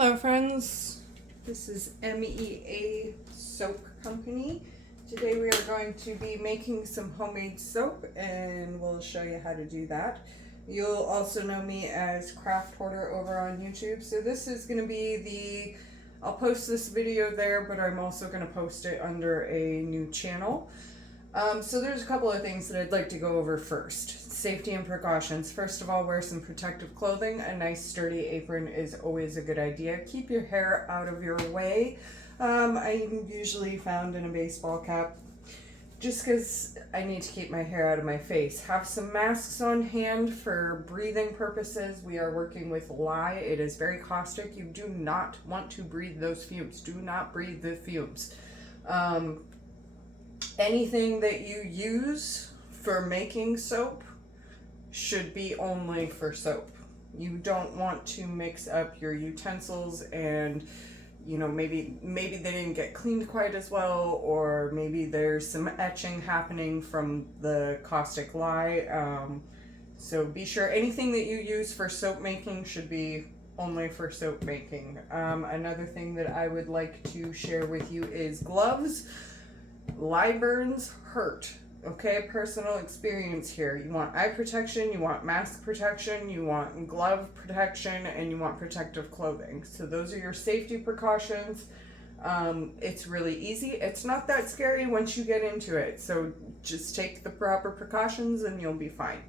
Hello friends, this is MEA Soap Company. Today we are going to be making some homemade soap and we'll show you how to do that. You'll also know me as Craft Hoarder over on YouTube. So this is going to be I'll post this video there, but I'm also going to post it under a new channel. So there's a couple of things that I'd like to go over first. Safety and precautions. First of all, wear some protective clothing. A nice sturdy apron is always a good idea. Keep your hair out of your way. I'm usually found in a baseball cap just because I need to keep my hair out of my face. Have some masks on hand for breathing purposes. We are working with lye. It is very caustic. You do not want to breathe those fumes. Do not breathe the fumes. Anything that you use for making soap should be only for soap. You don't want to mix up your utensils and, you know, maybe they didn't get cleaned quite as well, or maybe there's some etching happening from the caustic lye. So be sure anything that you use for soap making should be only for soap making. Another thing that I would like to share with you is gloves. Lye burns hurt. Okay, personal experience here. You want eye protection, you want mask protection, you want glove protection, and you want protective clothing. So those are your safety precautions. It's really easy. It's not that scary once you get into it. So just take the proper precautions and you'll be fine.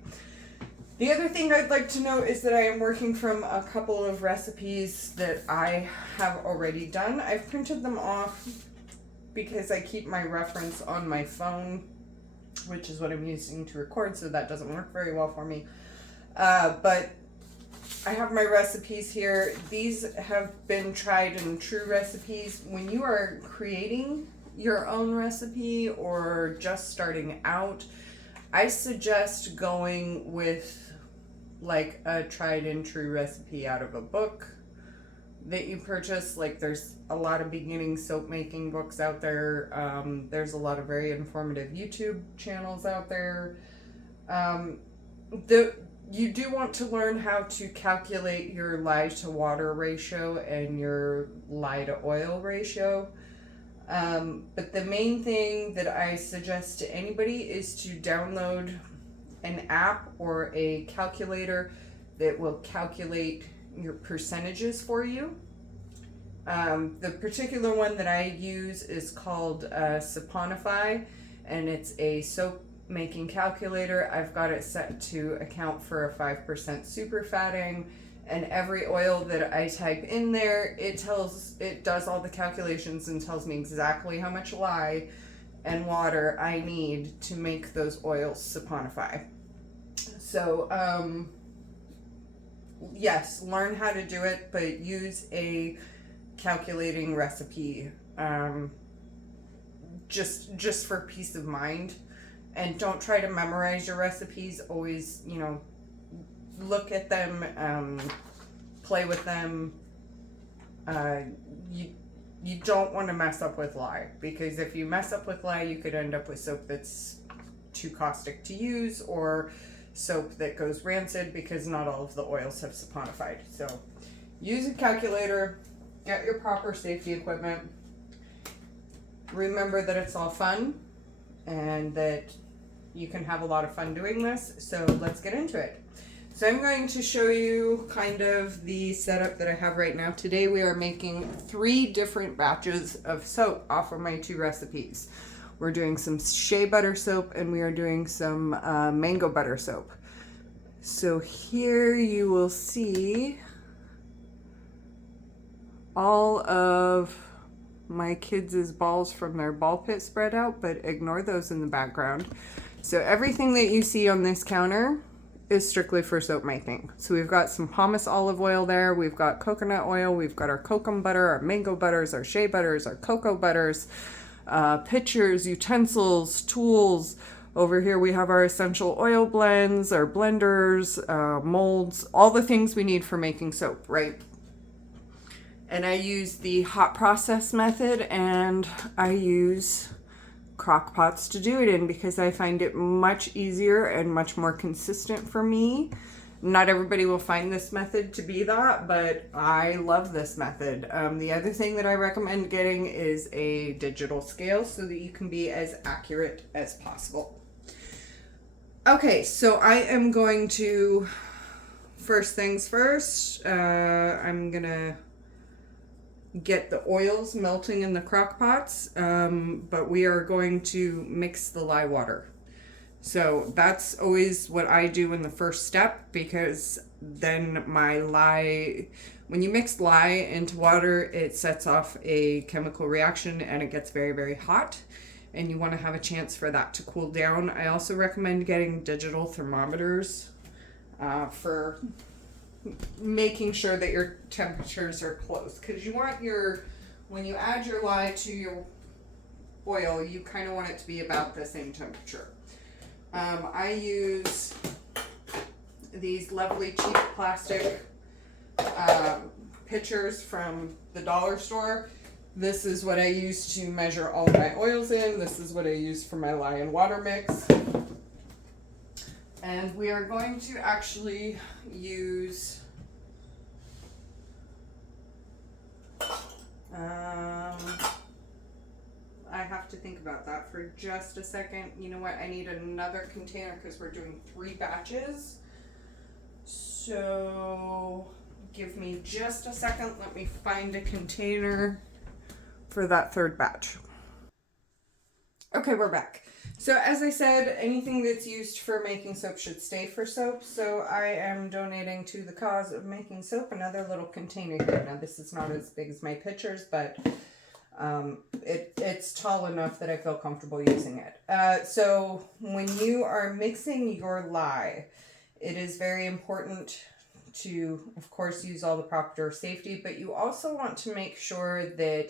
The other thing I'd like to note is that I am working from a couple of recipes that I have already done. I've printed them off because I keep my reference on my phone, which is what I'm using to record, so that doesn't work very well for me. But I have my recipes here. These have been tried and true recipes. When you are creating your own recipe or just starting out, I suggest going with like a tried and true recipe out of a book that you purchase. Like there's a lot of beginning soap making books out there. There's a lot of very informative YouTube channels out there. You do want to learn how to calculate your lye to water ratio and your lye to oil ratio. But the main thing that I suggest to anybody is to download an app or a calculator that will calculate your percentages for you. The particular one that I use is called Saponify, and it's a soap making calculator. I've got it set to account for a 5% super fatting, and every oil that I type in there, it does all the calculations and tells me exactly how much lye and water I need to make those oils saponify. So yes, learn how to do it, but use a calculating recipe, just for peace of mind. And don't try to memorize your recipes. Always, you know, look at them, play with them. You don't want to mess up with lye, because if you mess up with lye, you could end up with soap that's too caustic to use, or soap that goes rancid because not all of the oils have saponified. So use a calculator, get your proper safety equipment. Remember that it's all fun and that you can have a lot of fun doing this. So let's get into it. So I'm going to show you kind of the setup that I have right now. Today we are making 3 different batches of soap off of my 2 recipes. We're doing some shea butter soap and we are doing some mango butter soap. So here you will see all of my kids' balls from their ball pit spread out, but ignore those in the background. So everything that you see on this counter is strictly for soap making. So we've got some pumice olive oil there, we've got coconut oil, we've got our kokum butter, our mango butters, our shea butters, our cocoa butters, pitchers, utensils, tools. Over here we have our essential oil blends, our blenders, molds, all the things we need for making soap, right? And I use the hot process method, and I use crock pots to do it in because I find it much easier and much more consistent for me Not everybody will find this method to be that, but I love this method. The other thing that I recommend getting is a digital scale so that you can be as accurate as possible. Okay, so I am going to, first things first, I'm gonna get the oils melting in the crock pots, but we are going to mix the lye water. So that's always what I do in the first step, because then my lye, when you mix lye into water, it sets off a chemical reaction and it gets very, very hot. And you want to have a chance for that to cool down. I also recommend getting digital thermometers for making sure that your temperatures are close. Because you want when you add your lye to your oil, you kind of want it to be about the same temperature. I use these lovely cheap plastic pitchers from the dollar store. This is what I use to measure all my oils in. This is what I use for my lye and water mix. And we are going to actually use I have to think about that for just a second. You know what? I need another container because we're doing 3 batches. So give me just a second. Let me find a container for that 3rd batch. Okay, we're back. So as I said, anything that's used for making soap should stay for soap. So I am donating to the cause of making soap another little container here. Now this is not as big as my pitchers, but it's tall enough that I feel comfortable using it. So when you are mixing your lye, it is very important to, of course, use all the proper safety, but you also want to make sure that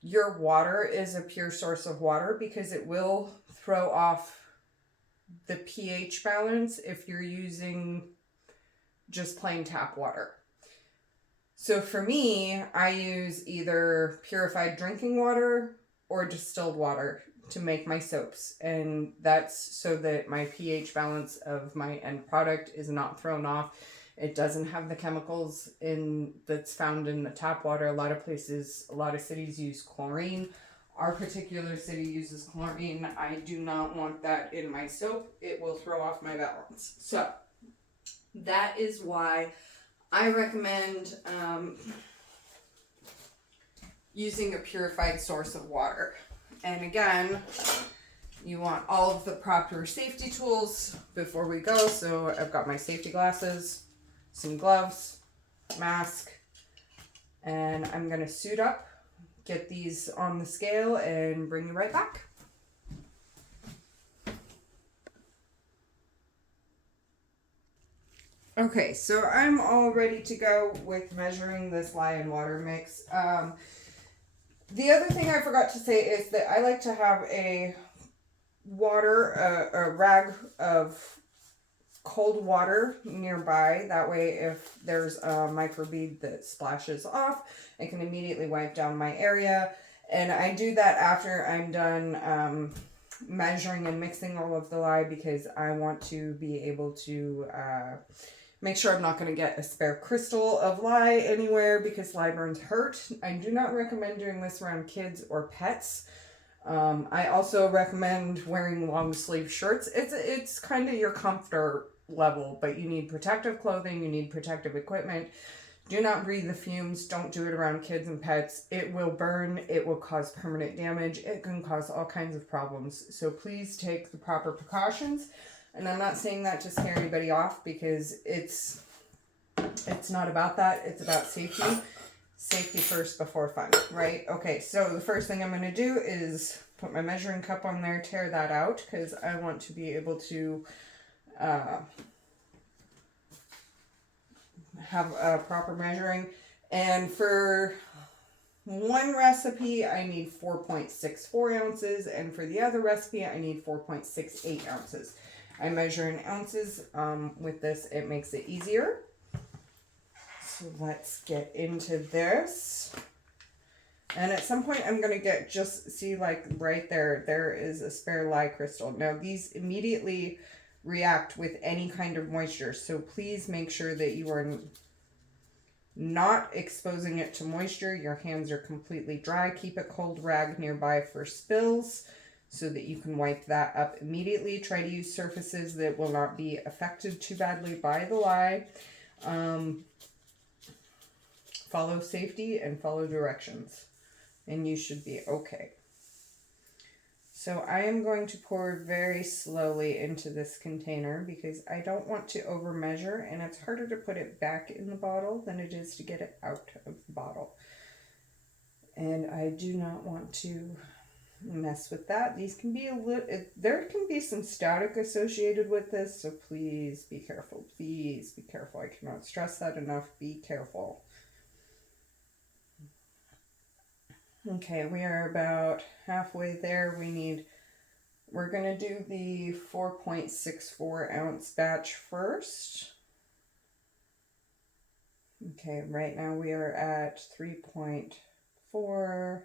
your water is a pure source of water, because it will throw off the pH balance if you're using just plain tap water. So for me, I use either purified drinking water or distilled water to make my soaps. And that's so that my pH balance of my end product is not thrown off. It doesn't have the chemicals that's found in the tap water. A lot of cities use chlorine. Our particular city uses chlorine. I do not want that in my soap. It will throw off my balance. So that is why I recommend using a purified source of water. And again, you want all of the proper safety tools before we go. So I've got my safety glasses, some gloves, mask, and I'm gonna suit up, get these on the scale, and bring you right back. Okay, so I'm all ready to go with measuring this lye and water mix. The other thing I forgot to say is that I like to have a rag of cold water nearby. That way, if there's a microbead that splashes off, I can immediately wipe down my area. And I do that after I'm done measuring and mixing all of the lye, because I want to be able to make sure I'm not going to get a spare crystal of lye anywhere, because lye burns hurt. I do not recommend doing this around kids or pets. I also recommend wearing long sleeve shirts. It's kind of your comfort level, but you need protective clothing, you need protective equipment. Do not breathe the fumes. Don't do it around kids and pets. It will burn. It will cause permanent damage. It can cause all kinds of problems. So please take the proper precautions. And I'm not saying that to scare anybody off, because it's not about that. It's about safety. Safety first before fun, right? Okay, so the first thing I'm going to do is put my measuring cup on there, tear that out, because I want to be able to have a proper measuring. And for one recipe, I need 4.64 ounces, and for the other recipe, I need 4.68 ounces. I measure in ounces. With this, it makes it easier. So let's get into this. And at some point, I'm going to see, like right there is a spare lye crystal. Now these immediately react with any kind of moisture. So please make sure that you are not exposing it to moisture. Your hands are completely dry. Keep a cold rag nearby for spills so that you can wipe that up immediately. Try to use surfaces that will not be affected too badly by the lye. Follow safety and follow directions, and you should be okay. So I am going to pour very slowly into this container because I don't want to over measure, and it's harder to put it back in the bottle than it is to get it out of the bottle. And I do not want to mess with that. These can be there can be some static associated with this, so please be careful. Please be careful. I cannot stress that enough. Be careful. Okay, we are about halfway there. We're going to do the 4.64 ounce batch first. Okay, right now we are at 3.4.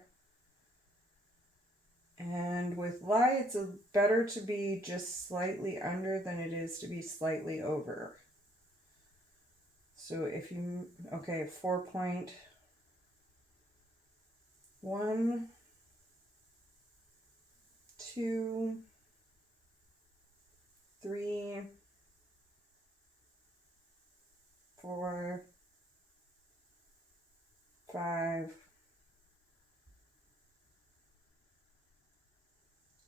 And with lye, it's better to be just slightly under than it is to be slightly over. So if you, okay, 4.1, 2, 3, 4, 5,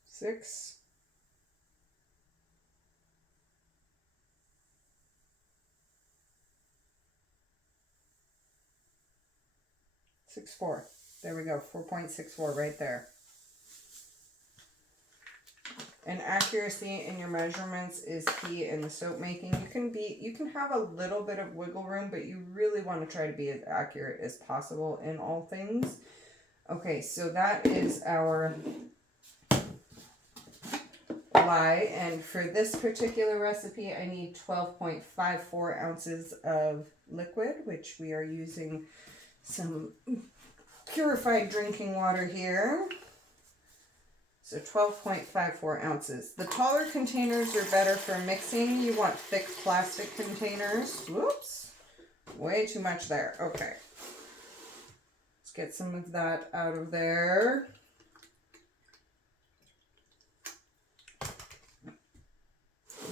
6, 6.4. There we go, 4.64 right there. And accuracy in your measurements is key in the soap making. You can have a little bit of wiggle room, but you really want to try to be as accurate as possible in all things. Okay, so that is our lye, and for this particular recipe I need 12.54 ounces of liquid, which we are using some purified drinking water here. So 12.54 ounces. The taller containers are better for mixing. You want thick plastic containers. Whoops, way too much there. Okay, let's get some of that out of there.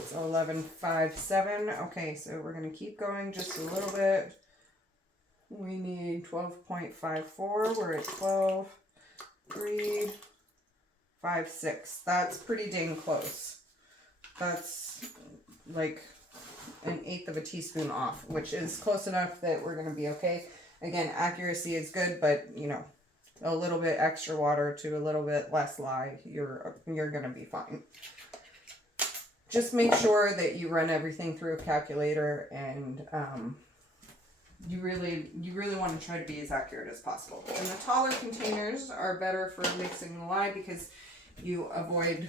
It's 11.57. Okay, so we're going to keep going just a little bit. We need 12.54. We're at 12.356. That's pretty dang close. That's like an eighth of a teaspoon off, which is close enough that we're going to be okay. Again, accuracy is good, but you know, a little bit extra water to a little bit less lye, you're going to be fine. Just make sure that you run everything through a calculator, and you really want to try to be as accurate as possible. And the taller containers are better for mixing the lye because you avoid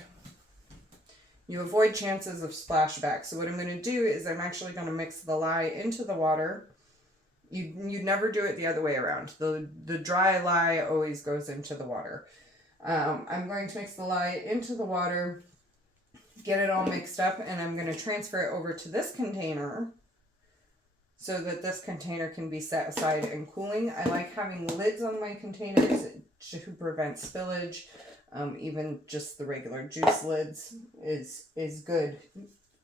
chances of splashback. So what I'm going to do is I'm actually going to mix the lye into the water. You never do it the other way around. The dry lye always goes into the water. I'm going to mix the lye into the water, get it all mixed up, and I'm going to transfer it over to this container so that this container can be set aside and cooling. I like having lids on my containers to prevent spillage. Even just the regular juice lids is good.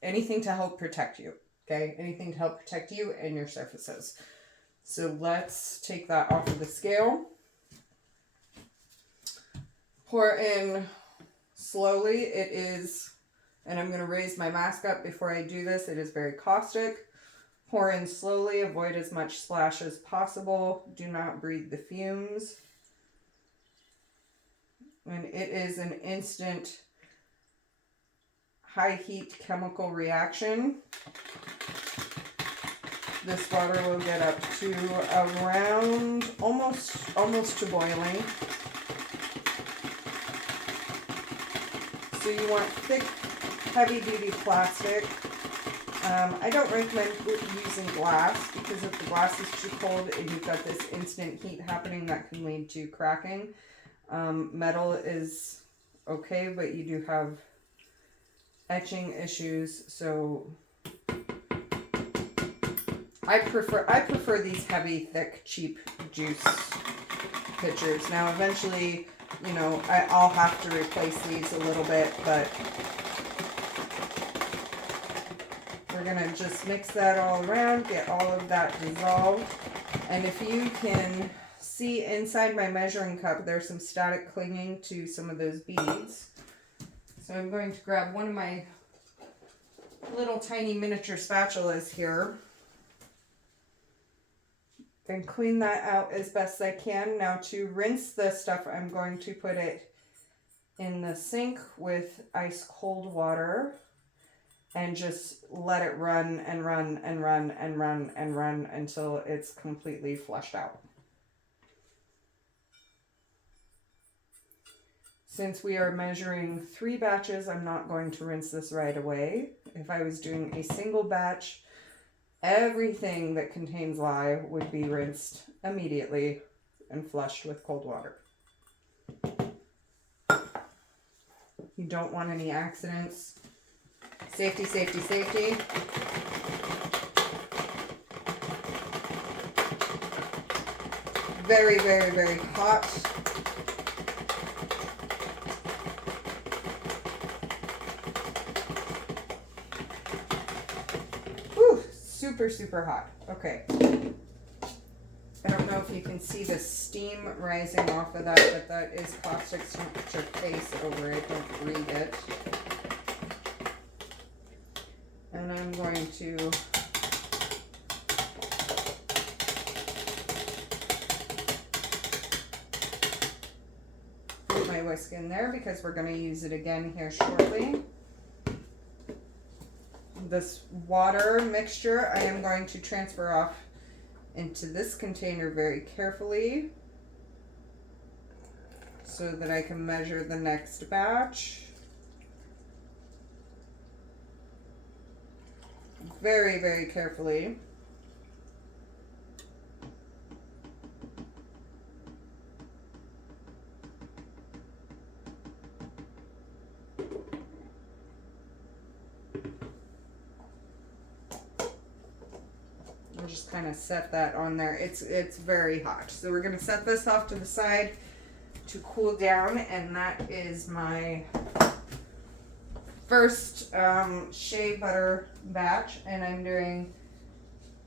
Anything to help protect you, okay? Anything to help protect you and your surfaces. So let's take that off of the scale. Pour in slowly. It is, and I'm going to raise my mask up before I do this, it is very caustic. Pour in slowly, avoid as much splash as possible. Do not breathe the fumes. And it is an instant high heat chemical reaction. This water will get up to around almost to boiling. So you want thick, heavy duty plastic. I don't recommend using glass because if the glass is too cold and you've got this instant heat happening, that can lead to cracking. Metal is okay, but you do have etching issues, so I prefer these heavy, thick, cheap juice pitchers. Now eventually, you know, I'll have to replace these a little bit, but we're gonna just mix that all around, get all of that dissolved. And if you can see inside my measuring cup, there's some static clinging to some of those beads. So I'm going to grab one of my little tiny miniature spatulas here and clean that out as best I can. Now to rinse this stuff, I'm going to put it in the sink with ice cold water and just let it run and run and run and run and run until it's completely flushed out. Since we are measuring 3 batches, I'm not going to rinse this right away. If I was doing a single batch, everything that contains lye would be rinsed immediately and flushed with cold water. You don't want any accidents. Safety, safety, safety. Very, very, very hot. Whew, super, super hot. Okay. I don't know if you can see the steam rising off of that, but that is caustic. Don't put your face over it. Don't read it. And I'm going to put my whisk in there because we're going to use it again here shortly. This water mixture I am going to transfer off into this container very carefully so that I can measure the next batch. Very, very carefully. I'll just kind of set that on there. It's very hot. So we're going to set this off to the side to cool down, and that is my first shea butter batch, and I'm doing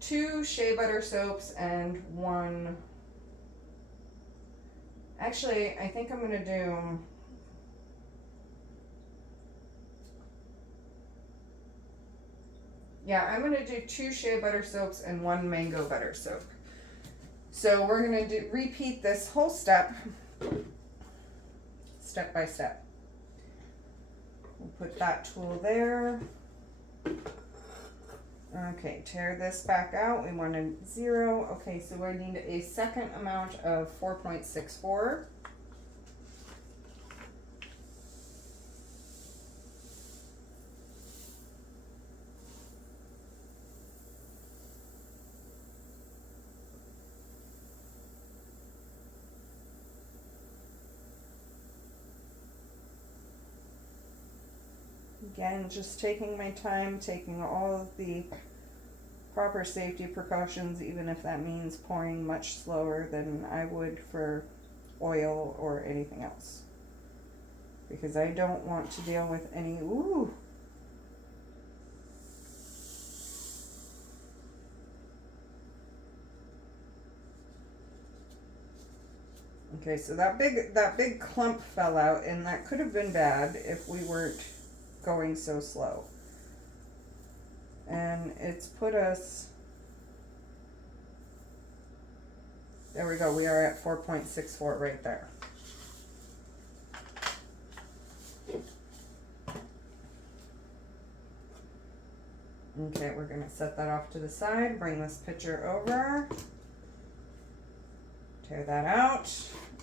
2 shea butter soaps and 1, actually I think I'm going to do I'm going to do 2 shea butter soaps and 1 mango butter soap. So we're going to repeat this whole step by step. We'll put that tool there. Okay, tear this back out. We wanted 0. Okay, so we need a second amount of 4.64. Again, just taking my time, taking all of the proper safety precautions, even if that means pouring much slower than I would for oil or anything else. Because I don't want to deal with any, ooh. Okay, so that big clump fell out, and that could have been bad if we weren't going so slow. And it's put us, there we go, we are at 4.64 right there. Okay, we're going to set that off to the side, bring this pitcher over, tear that out,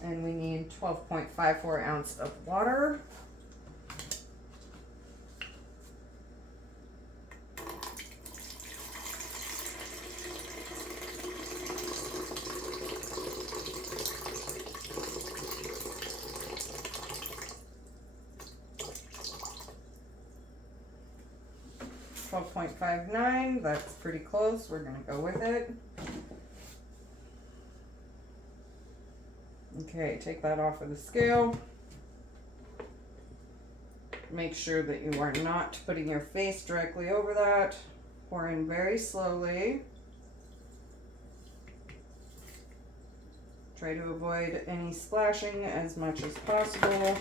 and we need 12.54 ounce of water. 0.59. That's pretty close. We're going to go with it. Okay, take that off of the scale. Make sure that you are not putting your face directly over that. Pour in very slowly. Try to avoid any splashing as much as possible.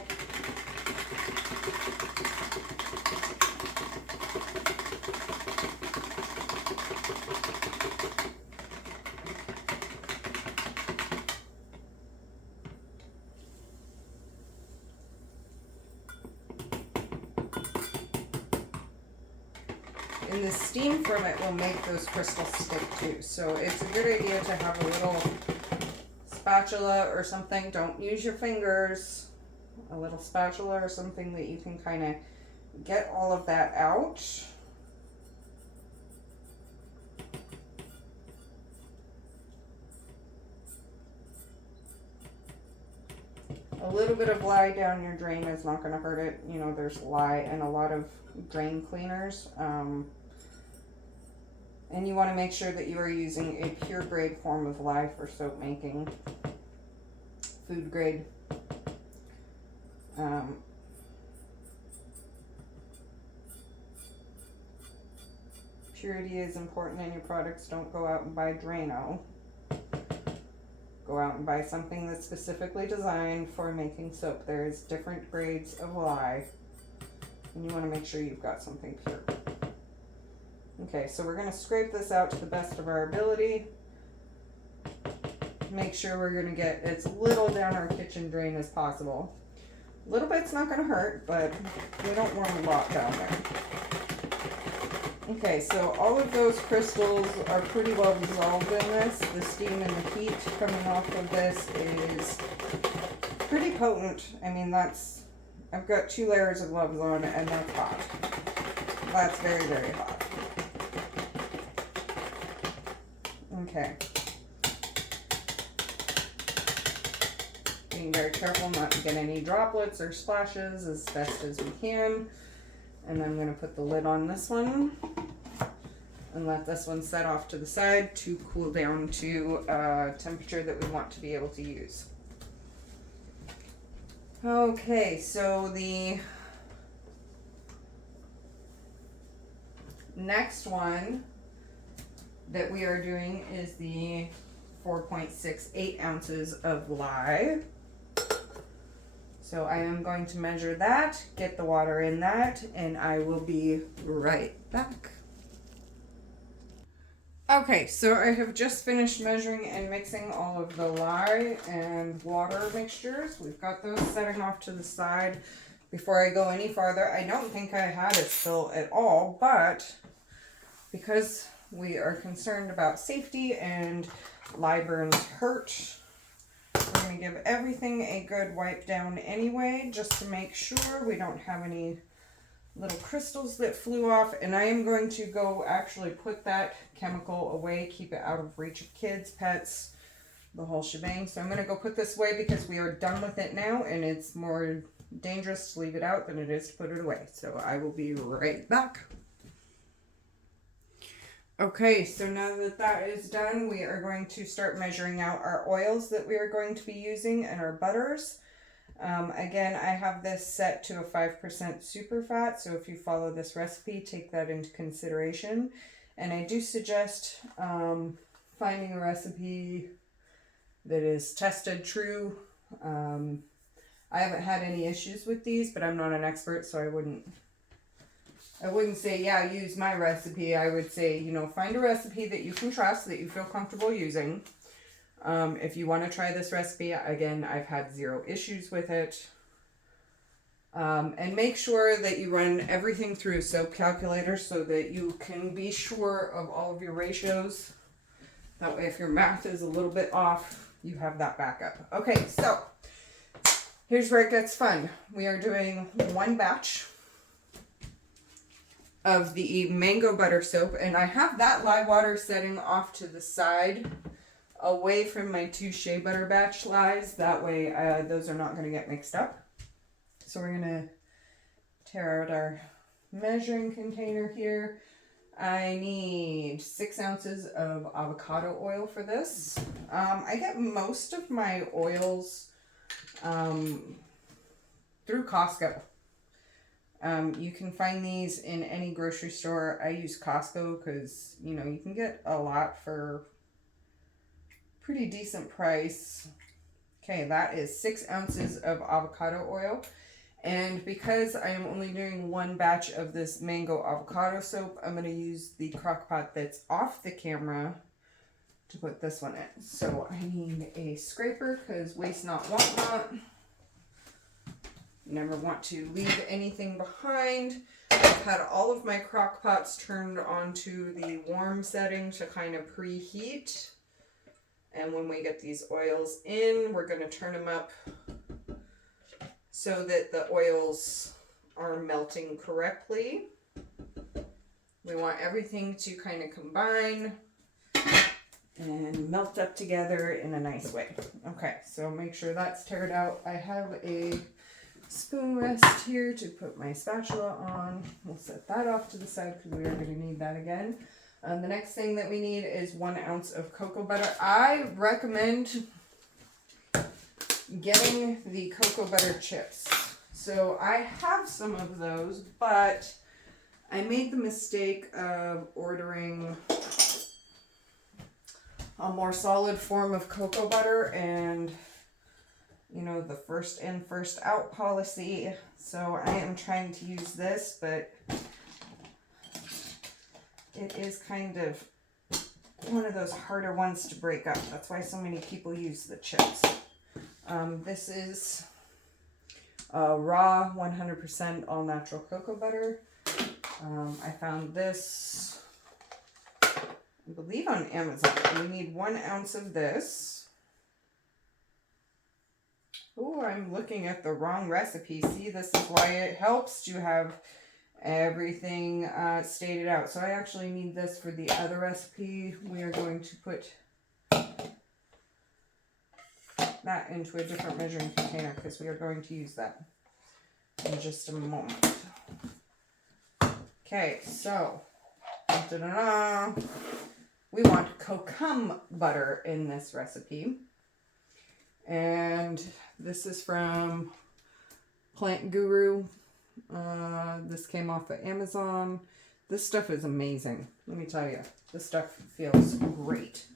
And the steam from it will make those crystals stick too. So it's a good idea to have a little spatula or something. Don't use your fingers. A little spatula or something that you can kind of get all of that out. A little bit of lye down your drain is not going to hurt it. You know, there's lye in a lot of drain cleaners. And you want to make sure that you are using a pure grade form of lye for soap making. Food grade. Purity is important in your products. Don't go out and buy Drano. Go out and buy something that's specifically designed for making soap. There's different grades of lye, and you want to make sure you've got something pure. Okay, so we're going to scrape this out to the best of our ability. Make sure we're going to get as little down our kitchen drain as possible. A little bit's not going to hurt, but we don't want a lot down there. Okay, so all of those crystals are pretty well dissolved in this. The steam and the heat coming off of this is pretty potent. I mean, I've got 2 layers of gloves on, and that's hot. That's very, very hot. Okay. Being very careful not to get any droplets or splashes as best as we can. And I'm going to put the lid on this one and let this one set off to the side to cool down to a temperature that we want to be able to use. Okay, so the next one that we are doing is the 4.68 ounces of lye. So I am going to measure that, get the water in that, and I will be right back. Okay, so I have just finished measuring and mixing all of the lye and water mixtures. We've got those setting off to the side. Before I go any farther, I don't think I had a spill at all, but because we are concerned about safety and lye burns hurt, we're going to give everything a good wipe down anyway, just to make sure we don't have any little crystals that flew off. And I am going to go actually put that chemical away, keep it out of reach of kids, pets, the whole shebang. So I'm going to go put this away because we are done with it now, and it's more dangerous to leave it out than it is to put it away. So I will be right back. Okay, so now that that is done, we are going to start measuring out our oils that we are going to be using and our butters. Again, I have this set to a 5% super fat, so if you follow this recipe, take that into consideration. And I do suggest finding a recipe that is tested true. I haven't had any issues with these, but I'm not an expert, so I wouldn't say, yeah, use my recipe. I would say, you know, find a recipe that you can trust, that you feel comfortable using. If you want to try this recipe, again, I've had 0 issues with it. And make sure that you run everything through a soap calculator so that you can be sure of all of your ratios. That way, if your math is a little bit off, you have that backup. Okay, so here's where it gets fun. We are doing 1 batch of the mango butter soap, and I have that lye water setting off to the side away from my 2 shea butter batch lies. That way those are not going to get mixed up. So we're going to tear out our measuring container here. I need 6 ounces of avocado oil for this. I get most of my oils through Costco. You can find these in any grocery store. I use Costco because, you know, you can get a lot for pretty decent price. Okay, that is 6 ounces of avocado oil. And because I am only doing one batch of this mango avocado soap, I'm going to use the crock pot that's off the camera to put this one in. So I need a scraper because waste not, want not. Never want to leave anything behind. I've had all of my crock pots turned onto the warm setting to kind of preheat. And when we get these oils in, we're going to turn them up so that the oils are melting correctly. We want everything to kind of combine and melt up together in a nice way. Okay, so make sure that's tared out. I have a spoon rest here to put my spatula on. We'll set that off to the side because we are going to need that again. The next thing that we need is 1 ounce of cocoa butter. I recommend getting the cocoa butter chips. So I have some of those, but I made the mistake of ordering a more solid form of cocoa butter and, you know, the first in, first out policy. So I am trying to use this, but it is kind of one of those harder ones to break up. That's why so many people use the chips. This is raw 100% all natural cocoa butter. I found this, I believe, on Amazon. We need 1 ounce of this. Oh, I'm looking at the wrong recipe. See, this is why it helps to have everything stated out. So I actually need this for the other recipe. We are going to put that into a different measuring container because we are going to use that in just a moment. Okay, so we want kokum butter in this recipe. And this is from Plant Guru. This came off of Amazon. This stuff is amazing. Let me tell you, this stuff feels great.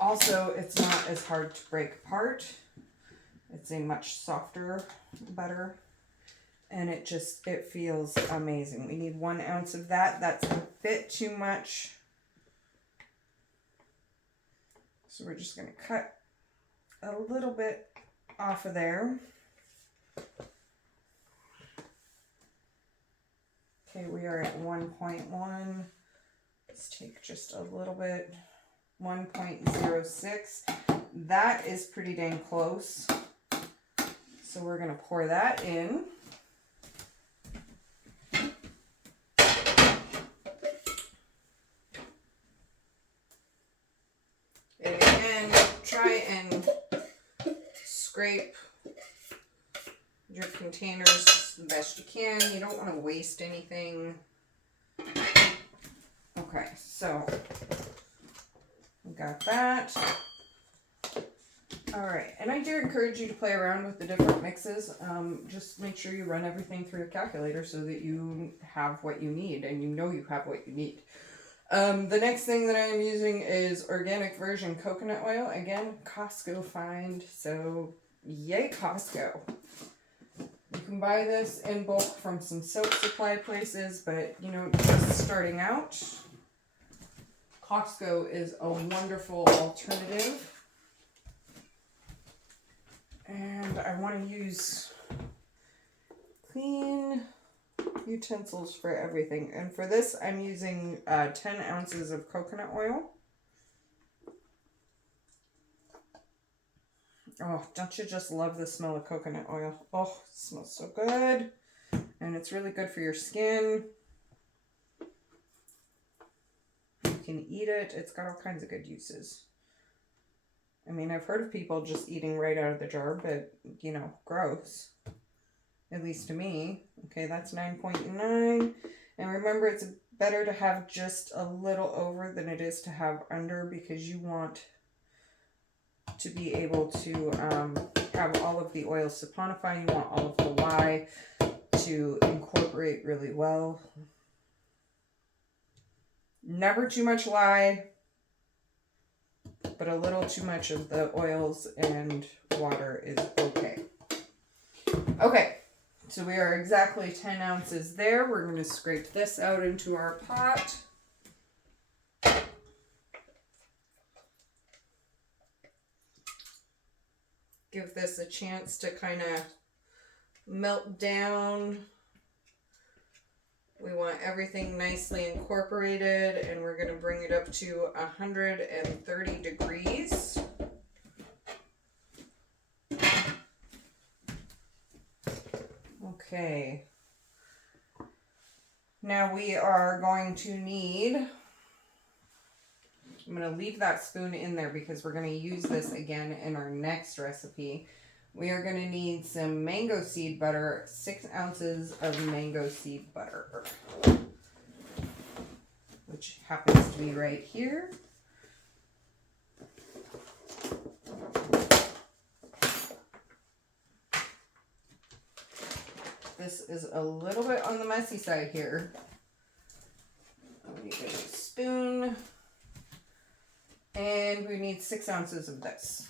Also, it's not as hard to break apart. It's a much softer butter. And it feels amazing. We need 1 ounce of that. That's a bit too much. So we're just going to cut a little bit off of there. Okay, we are at 1.1. Let's take just a little bit. 1.06. That is pretty dang close. So we're going to pour that in. And again, try and scrape your containers the best you can. You don't want to waste anything. Okay, so we got that. All right, and I do encourage you to play around with the different mixes. Just make sure you run everything through a calculator so that you have what you need and you know you have what you need. The next thing that I am using is organic virgin coconut oil. Again, Costco find, so yay Costco. You can buy this in bulk from some soap supply places, but you know, just starting out, Costco is a wonderful alternative. And I want to use clean utensils for everything. And for this, I'm using 10 ounces of coconut oil. Oh, don't you just love the smell of coconut oil? Oh, it smells so good. And it's really good for your skin. You can eat it. It's got all kinds of good uses. I mean, I've heard of people just eating right out of the jar, but, you know, gross. At least to me. Okay, that's 9.9. And remember, it's Better to have just a little over than it is to have under, because you want to be able to have all of the oils saponify. You want all of the lye to incorporate really well. Never too much lye, but a little too much of the oils and water is okay. Okay, so we are exactly 10 ounces there. We're going to scrape this out into our pot. Give this a chance to kind of melt down. We want everything nicely incorporated, and we're going to bring it up to 130 degrees. Okay. Now we are going to need, I'm going to leave that spoon in there because we're going to use this again in our next recipe. We are going to need some mango seed butter, 6 ounces of mango seed butter, which happens to be right here. This is a little bit on the messy side here. We need a spoon, and we need 6 ounces of this.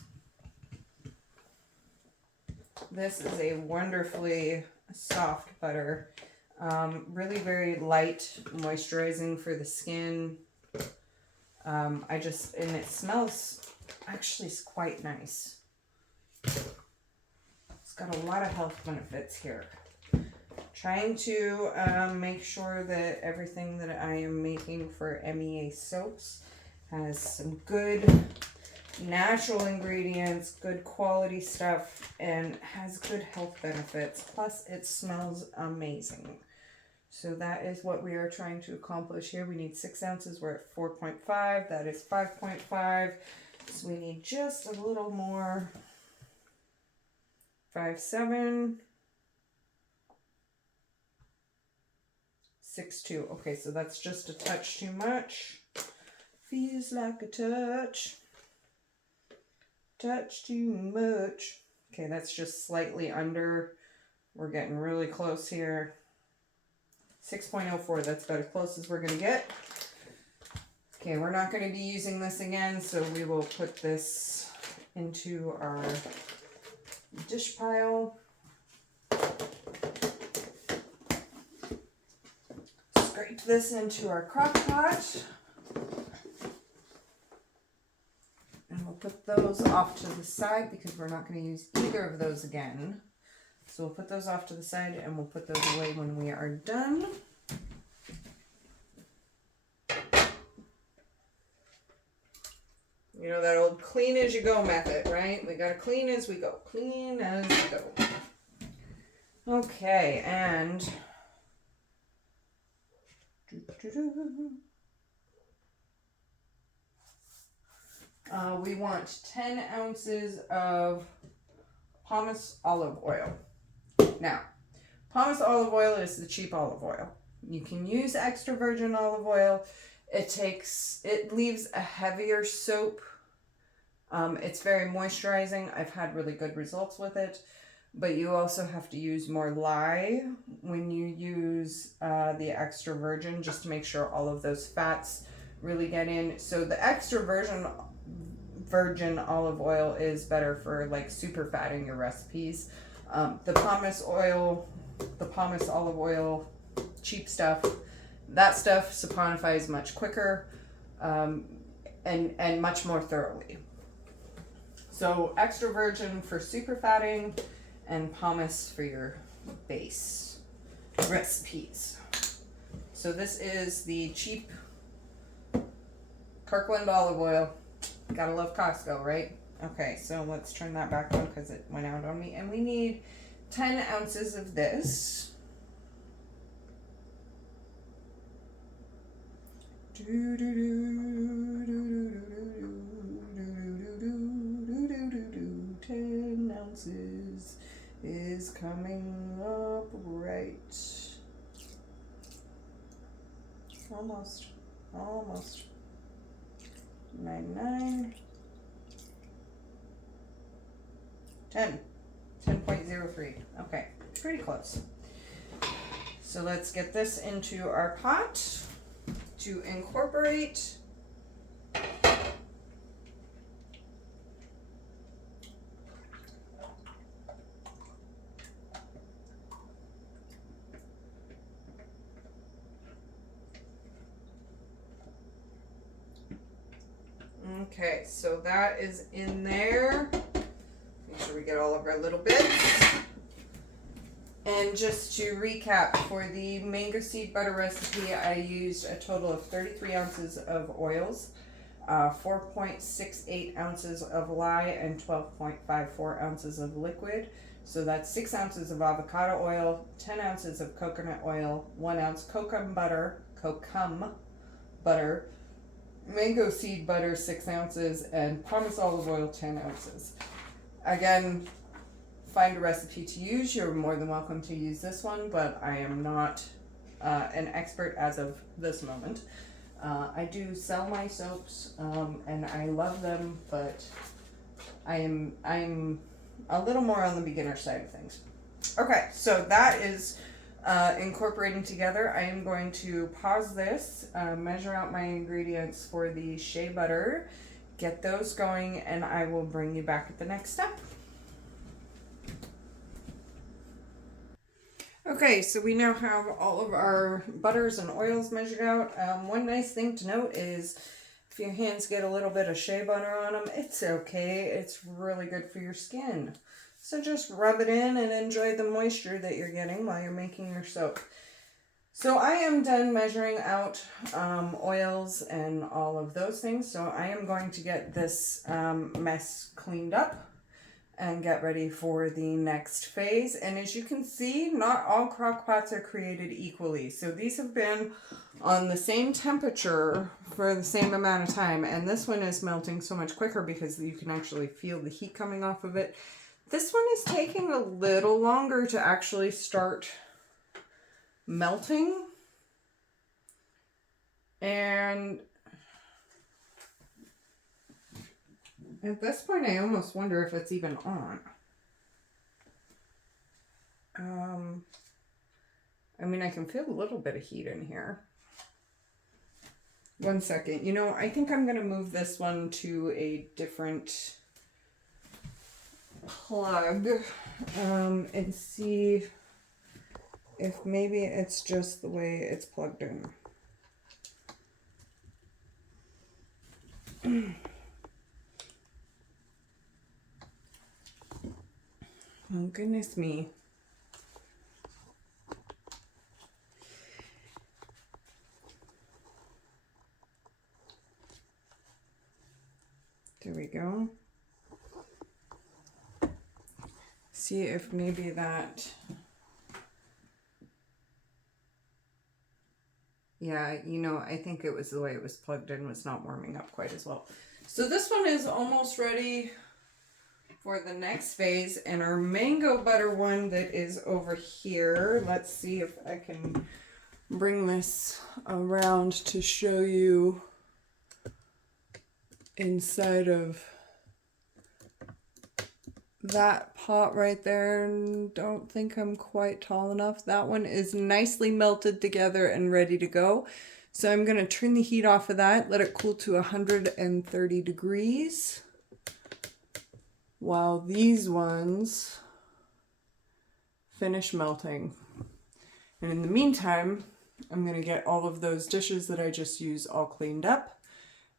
This is a wonderfully soft butter, really very light, moisturizing for the skin. And it smells actually quite nice. It's got a lot of health benefits here. Trying to make sure that everything that I am making for MEA soaps has some good natural ingredients, good quality stuff, and has good health benefits. Plus, it smells amazing. So that is what we are trying to accomplish here. We need 6 ounces. We're at 4.5. That is 5.5. So we need just a little more. 5.7. 6.2. Okay, so that's just a touch too much. Feels like a touch. Touch too much. Okay, that's just slightly under. We're getting really close here. 6.04, that's about as close as we're going to get. Okay, we're not going to be using this again, so we will put this into our dish pile. Scrape this into our crock pot. And we'll put those off to the side because we're not going to use either of those again. So we'll put those off to the side and we'll put those away when we are done. You know that old clean as you go method, right? We gotta clean as we go. Clean as we go. Okay, and we want 10 ounces of pumice olive oil. Now, pumice olive oil is the cheap olive oil. You can use extra virgin olive oil. It leaves a heavier soap. It's very moisturizing. I've had really good results with it. But you also have to use more lye when you use the extra virgin, just to make sure all of those fats really get in. So the extra virgin olive oil is better for like super fatting your recipes. The pumice olive oil, cheap stuff, that stuff saponifies much quicker and much more thoroughly. So extra virgin for super fatting and pumice for your base recipes. So this is the cheap Kirkland olive oil. Gotta love Costco, right? Okay, so let's turn that back on because it went out on me. And we need 10 ounces of this. 10 ounces is coming up right almost. 99. 10. 10.03. Okay, pretty close. So let's get this into our pot to incorporate. Okay, so that is in there. Make sure we get all of our little bits. And just to recap, for the mango seed butter recipe, I used a total of 33 ounces of oils, 4.68 ounces of lye, and 12.54 ounces of liquid. So that's 6 ounces of avocado oil, 10 ounces of coconut oil, 1 ounce kokum butter, mango seed butter 6 ounces, and pumice olive oil 10 ounces. Again, find a recipe to use. You're more than welcome to use this one, but I am not an expert as of this moment. I do sell my soaps, and I love them, but I'm a little more on the beginner side of things. Okay, so that is incorporating together. I am going to pause this, measure out my ingredients for the shea butter, get those going, and I will bring you back at the next step. Okay, so we now have all of our butters and oils measured out. One nice thing to note is if your hands get a little bit of shea butter on them, it's okay. It's really good for your skin. So just rub it in and enjoy the moisture that you're getting while you're making your soap. So I am done measuring out oils and all of those things. So I am going to get this mess cleaned up and get ready for the next phase. And as you can see, not all crock pots are created equally. So these have been on the same temperature for the same amount of time. And this one is melting so much quicker because you can actually feel the heat coming off of it. This one is taking a little longer to actually start melting. And at this point, I almost wonder if it's even on. I mean, I can feel a little bit of heat in here. One second. You know, I think I'm going to move this one to a different plug and see if maybe it's just the way it's plugged in. Oh, goodness me. There we go. See if maybe that... Yeah, you know, I think it was the way it was plugged in was not warming up quite as well. So this one is almost ready for the next phase, and our mango butter one that is over here, let's see if I can bring this around to show you inside of that pot right there. Don't think I'm quite tall enough. That one is nicely melted together and ready to go. So I'm going to turn the heat off of that, let it cool to 130 degrees. While these ones finish melting. And in the meantime, I'm going to get all of those dishes that I just used all cleaned up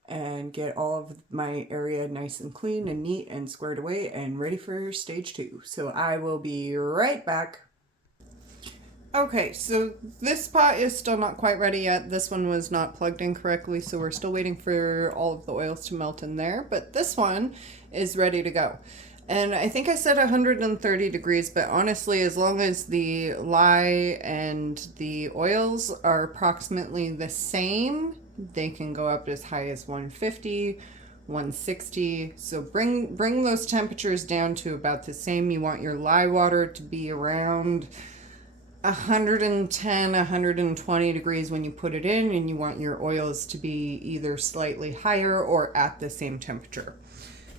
and get all of my area nice and clean and neat and squared away and ready for stage 2. So I will be right back. Okay, so this pot is still not quite ready yet. This one was not plugged in correctly, so we're still waiting for all of the oils to melt in there. But this one is ready to go. And I think I said 130 degrees, but honestly, as long as the lye and the oils are approximately the same, they can go up as high as 150, 160. So bring those temperatures down to about the same. You want your lye water to be around 110, 120 degrees when you put it in, and you want your oils to be either slightly higher or at the same temperature.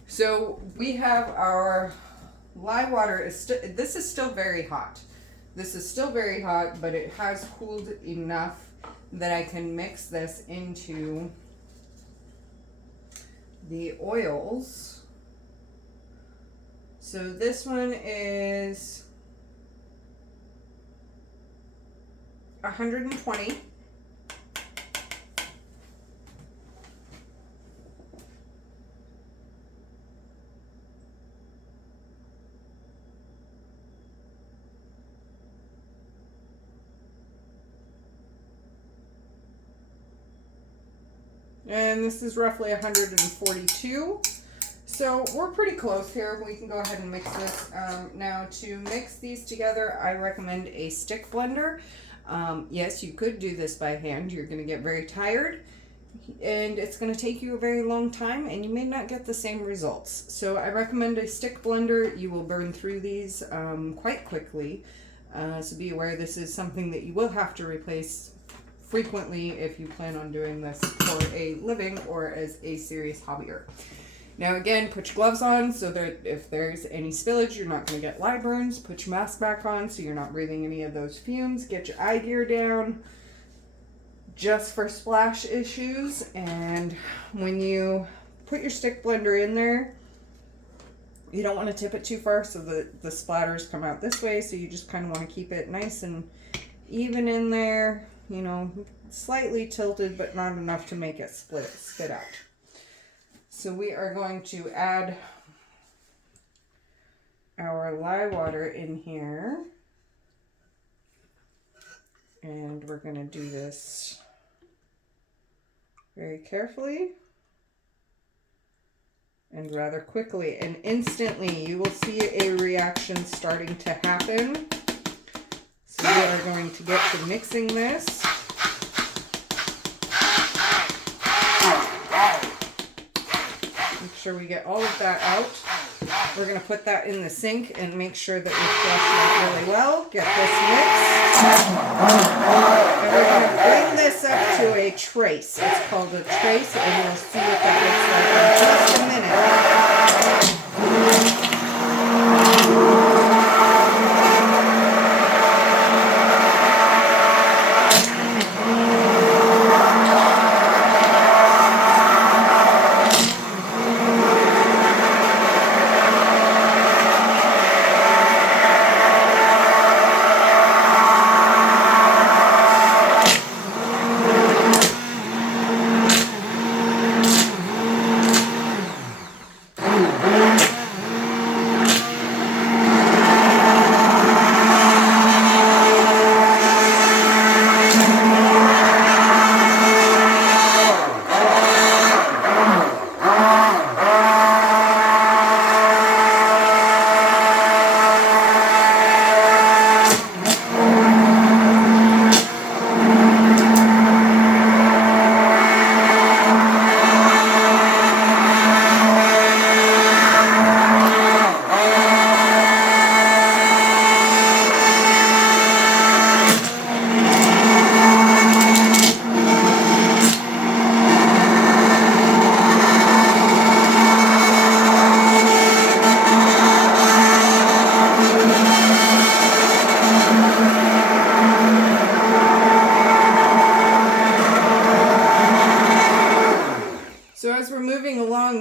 So we have our lye water. This is still very hot. This is still very hot, but it has cooled enough that I can mix this into the oils. So this one is 120. And this is roughly 142. So we're pretty close here. We can go ahead and mix this. Now to mix these together, I recommend a stick blender. Yes, you could do this by hand. You're going to get very tired and it's going to take you a very long time and you may not get the same results. So I recommend a stick blender. You will burn through these quite quickly. So be aware this is something that you will have to replace frequently if you plan on doing this for a living or as a serious hobbyer. Now again, put your gloves on so that if there's any spillage, you're not going to get lye burns. Put your mask back on so you're not breathing any of those fumes. Get your eye gear down just for splash issues. And when you put your stick blender in there, you don't want to tip it too far so the splatters come out this way. So you just kind of want to keep it nice and even in there, you know, slightly tilted, but not enough to make it spit out. So we are going to add our lye water in here. And we're going to do this very carefully and rather quickly. And instantly you will see a reaction starting to happen. So we are going to get to mixing this. Make sure we get all of that out. We're going to put that in the sink and make sure that we flush it out really well. Get this mixed. And we're going to bring this up to a trace. It's called a trace, and you'll see what that looks like in just a minute.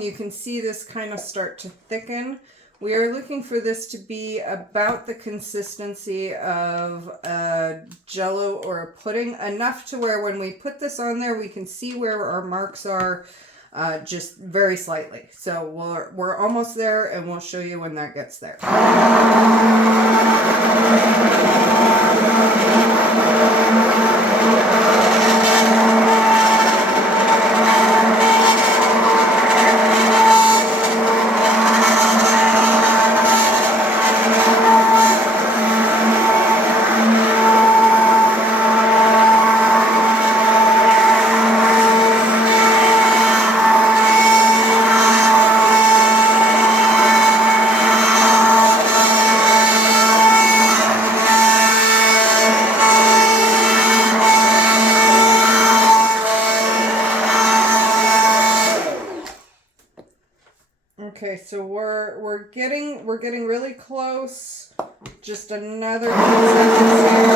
You can see this kind of start to thicken. We are looking for this to be about the consistency of a jello or a pudding, enough to where when we put this on there, we can see where our marks are, just very slightly. So we're almost there, and we'll show you when that gets there. Okay, so we're getting really close. Just another 2 seconds.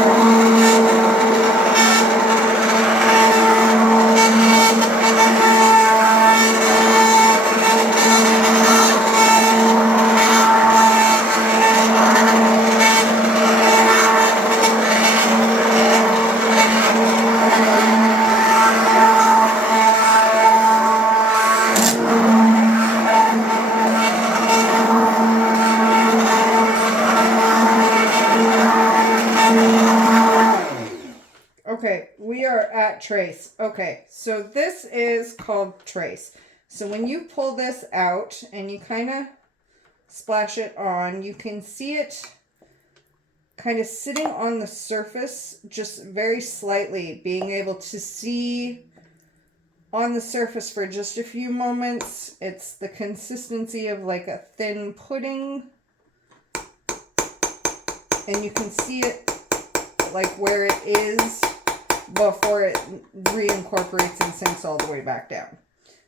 Okay, we are at trace. Okay, so this is called trace. So when you pull this out and you kind of splash it on, you can see it kind of sitting on the surface just very slightly, being able to see on the surface for just a few moments. It's the consistency of like a thin pudding, and you can see it like where it is before it reincorporates and sinks all the way back down.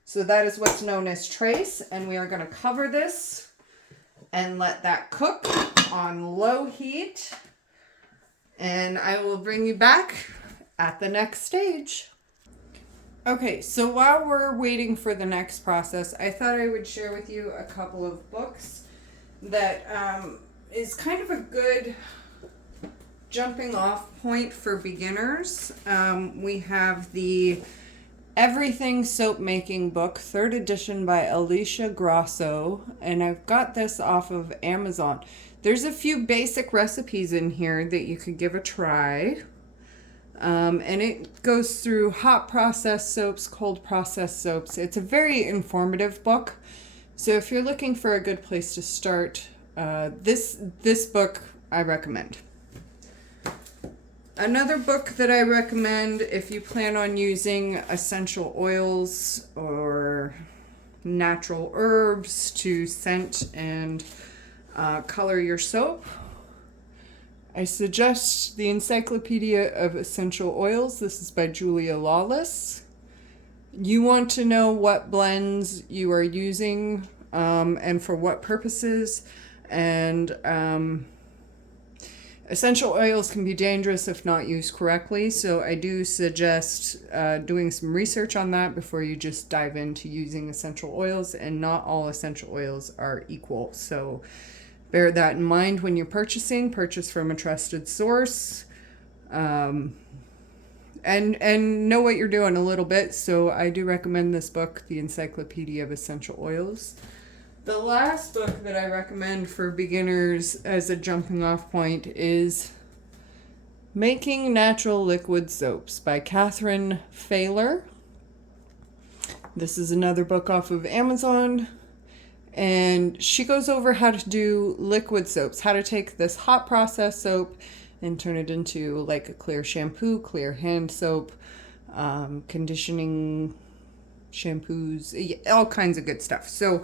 So that is what's known as trace, and we are going to cover this and let that cook on low heat, and I will bring you back at the next stage. Okay, so while we're waiting for the next process, I thought I would share with you a couple of books that is kind of a good jumping off point for beginners. We have the Everything Soap Making book, 3rd edition by Alicia Grosso, and I've got this off of Amazon. There's a few basic recipes in here that you could give a try. And it goes through hot processed soaps, cold processed soaps. It's a very informative book. So if you're looking for a good place to start, this book I recommend. Another book that I recommend if you plan on using essential oils or natural herbs to scent and color your soap, I suggest the Encyclopedia of Essential Oils. This is by Julia Lawless. You want to know what blends you are using and for what purposes, and essential oils can be dangerous if not used correctly, so I do suggest doing some research on that before you just dive into using essential oils, and not all essential oils are equal. So bear that in mind when you're purchasing. Purchase from a trusted source, and know what you're doing a little bit. So I do recommend this book, The Encyclopedia of Essential Oils. The last book that I recommend for beginners as a jumping off point is Making Natural Liquid Soaps by Catherine Failer. This is another book off of Amazon, and she goes over how to do liquid soaps, how to take this hot process soap and turn it into like a clear shampoo, clear hand soap, conditioning shampoos, all kinds of good stuff. So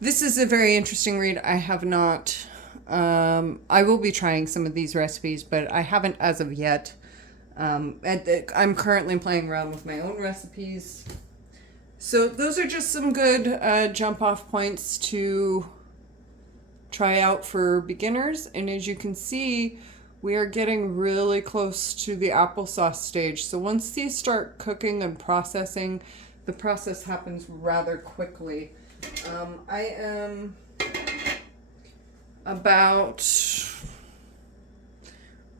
this is a very interesting read. I have not, I will be trying some of these recipes, but I haven't as of yet. I'm currently playing around with my own recipes. So those are just some good jump off points to try out for beginners. And as you can see, we are getting really close to the applesauce stage. So once these start cooking and processing, the process happens rather quickly. I am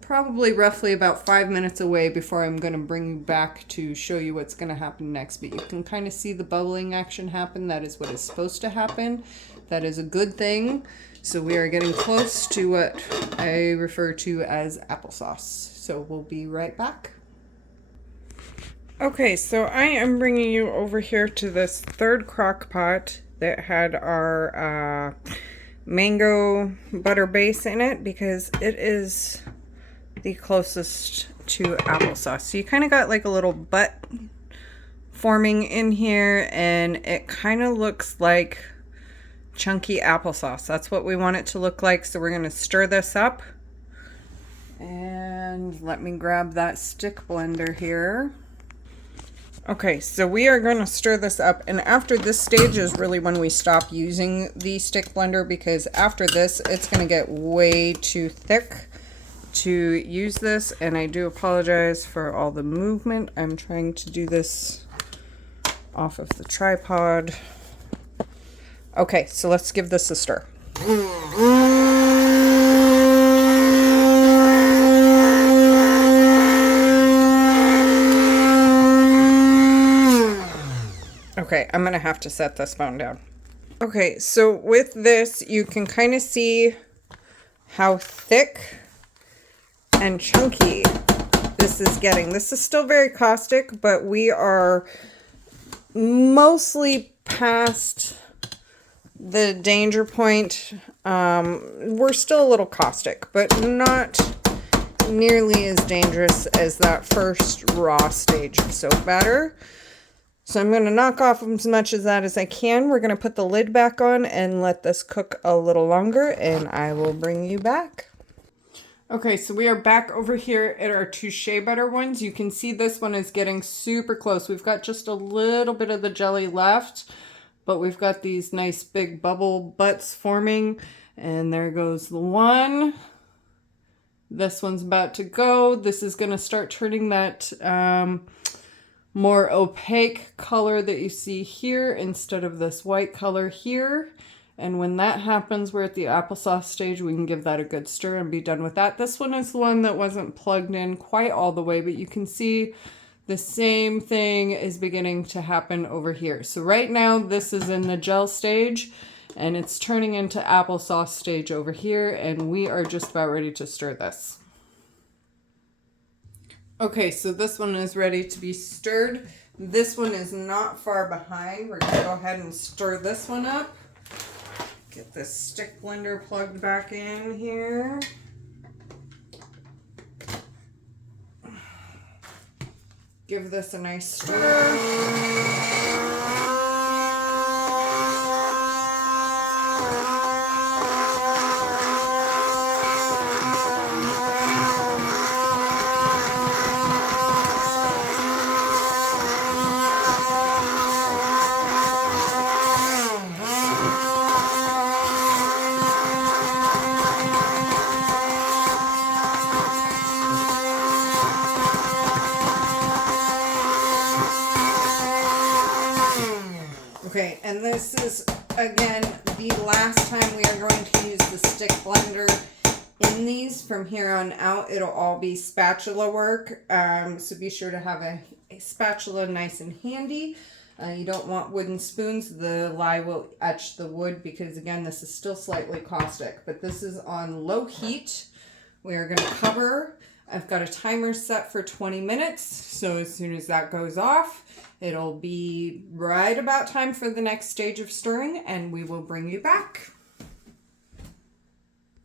probably roughly about 5 minutes away before I'm going to bring you back to show you what's going to happen next. But you can kind of see the bubbling action happen. That is what is supposed to happen. That is a good thing. So we are getting close to what I refer to as applesauce. So we'll be right back. Okay, so I am bringing you over here to this third crock pot that had our mango butter base in it, because it is the closest to applesauce. So you kind of got like a little butt forming in here, and it kind of looks like chunky applesauce. That's what we want it to look like. So we're going to stir this up, and let me grab that stick blender here. Okay, so we are going to stir this up, and after this stage is really when we stop using the stick blender, because after this it's going to get way too thick to use this, and I do apologize for all the movement. I'm trying to do this off of the tripod. Okay, so let's give this a stir. Okay, I'm gonna have to set this phone down. Okay, so with this, you can kind of see how thick and chunky this is getting. This is still very caustic, but we are mostly past the danger point. We're still a little caustic, but not nearly as dangerous as that first raw stage of soap batter. So I'm going to knock off as much of that as I can. We're going to put the lid back on and let this cook a little longer, and I will bring you back. Okay, so we are back over here at our two shea butter ones. You can see this one is getting super close. We've got just a little bit of the jelly left, but we've got these nice big bubble butts forming, and there goes the one. This one's about to go. This is going to start turning that more opaque color that you see here instead of this white color here. And when that happens, we're at the applesauce stage. We can give that a good stir and be done with that. This one is the one that wasn't plugged in quite all the way, but you can see the same thing is beginning to happen over here. So right now this is in the gel stage and it's turning into applesauce stage over here, and we are just about ready to stir this. Okay, so this one is ready to be stirred. This one is not far behind. We're gonna go ahead and stir this one up. Get this stick blender plugged back in here. Give this a nice stir. Okay, and this is, again, the last time we are going to use the stick blender in these. From here on out, it'll all be spatula work, so be sure to have a spatula nice and handy. You don't want wooden spoons. The lye will etch the wood because, again, this is still slightly caustic, but this is on low heat. We are going to cover. I've got a timer set for 20 minutes, so as soon as that goes off, it'll be right about time for the next stage of stirring, and we will bring you back.